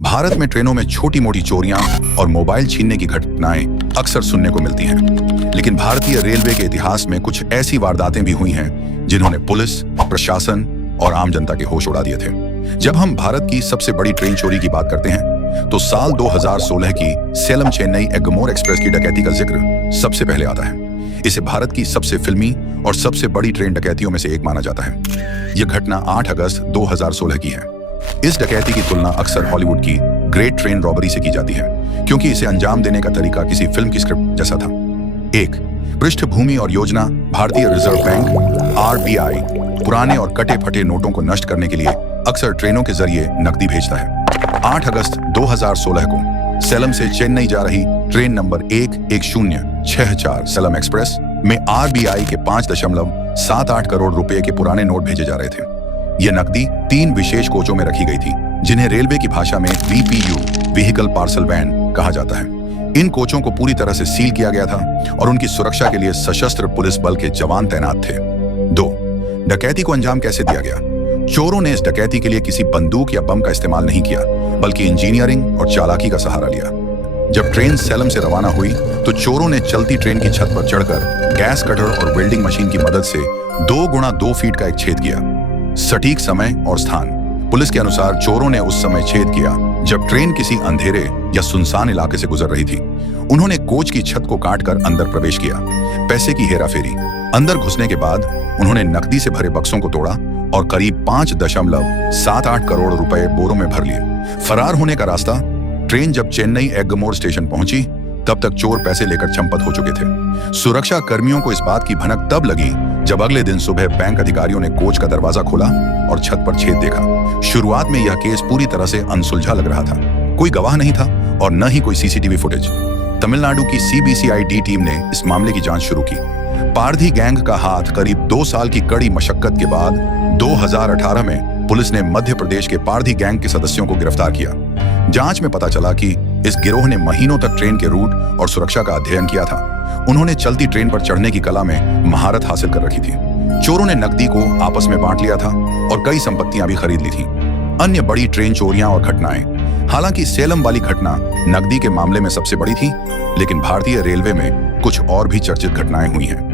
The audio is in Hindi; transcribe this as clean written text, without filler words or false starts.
भारत में ट्रेनों में छोटी मोटी चोरियां और मोबाइल छीनने की घटनाएं अक्सर सुनने को मिलती हैं। लेकिन भारतीय रेलवे के इतिहास में कुछ ऐसी वारदातें भी हुई हैं जिन्होंने पुलिस, प्रशासन और आम जनता के होश उड़ा दिए थे। जब हम भारत की सबसे बड़ी ट्रेन चोरी की बात करते हैं तो साल 2016 की सेलम चेन्नई एग्मोर एक्सप्रेस की डकैती का जिक्र सबसे पहले आता है। इसे भारत की सबसे फिल्मी और सबसे बड़ी ट्रेन डकैतियों में से एक माना जाता है। यह घटना 8 अगस्त 2016 की है। इस डकैती की तुलना अक्सर हॉलीवुड की ग्रेट ट्रेन रॉबरी से की जाती है, क्योंकि इसे अंजाम देने का तरीका किसी फिल्म की स्क्रिप्ट जैसा था। 1. पृष्ठभूमि और योजना। भारतीय रिजर्व बैंक (RBI) पुराने और कटे फटे नोटों को नष्ट करने के लिए अक्सर ट्रेनों के जरिए नकदी भेजता है। 8 अगस्त 2016 को सेलम से चेन्नई जा रही ट्रेन नंबर 11064 सेलम एक्सप्रेस में RBI के 5.78 करोड़ रुपए के पुराने नोट भेजे जा रहे थे। यह नकदी 3 विशेष कोचों में रखी गई थी, जिन्हें रेलवे की भाषा में VPU व्हीकल पार्सल वैन कहा जाता है। इन कोचों को पूरी तरह से सील किया गया था और उनकी सुरक्षा के लिए सशस्त्र पुलिस बल के जवान तैनात थे। 2. डकैती को अंजाम कैसे दिया गया? चोरों ने इस डकैती के लिए किसी बंदूक या बम का इस्तेमाल नहीं किया, बल्कि इंजीनियरिंग और चालाकी का सहारा लिया। जब ट्रेन सेलम से रवाना हुई तो चोरों ने चलती ट्रेन की छत पर चढ़कर गैस कटर और वेल्डिंग मशीन की मदद से 2 गुणा 2 फीट का एक छेद किया। सटीक समय और स्थान। पुलिस के अनुसार चोरों ने उस समय छेद किया जब ट्रेन किसी अंधेरे या सुनसान इलाके से गुजर रही थी। उन्होंने कोच की छत को काटकर अंदर प्रवेश किया। पैसे की हेराफेरी। अंदर घुसने के बाद उन्होंने नकदी से भरे बक्सों को तोड़ा और करीब 5.78 करोड़ रुपए बोरों में भर लिए। फरार होने का रास्ता। ट्रेन जब चेन्नई एग्मोर स्टेशन पहुंची तब तक चोर पैसे लेकर चंपत हो चुके थे। सुरक्षा कर्मियों को इस बात की भनक तब लगी जब अगले दिन सुबह बैंक अधिकारियों ने कोच का दरवाजा खोला और छत पर छेद देखा। शुरुआत में यह केस पूरी तरह से अनसुलझा लग रहा था। कोई गवाह नहीं था और न ही कोई CCTV फुटेज। तमिलनाडु की CBCID टीम ने इस मामले की जांच शुरू की। पारधी गैंग का हाथ करीब 2 साल की कड़ी मशक्कत के बाद 2018 में पुलिस ने मध्य प्रदेश के पारधी गैंग के सदस्यों को गिरफ्तार किया। जांच में पता चला कि इस गिरोह ने महीनों तक ट्रेन के रूट और सुरक्षा का अध्ययन किया था। उन्होंने चलती ट्रेन पर चढ़ने की कला में महारत हासिल कर रखी थी। चोरों ने नकदी को आपस में बांट लिया था और कई संपत्तियां भी खरीद ली थी। अन्य बड़ी ट्रेन चोरियां और घटनाएं। हालांकि सेलम वाली घटना नकदी के मामले में सबसे बड़ी थी, लेकिन भारतीय रेलवे में कुछ और भी चर्चित घटनाएं हुई हैं।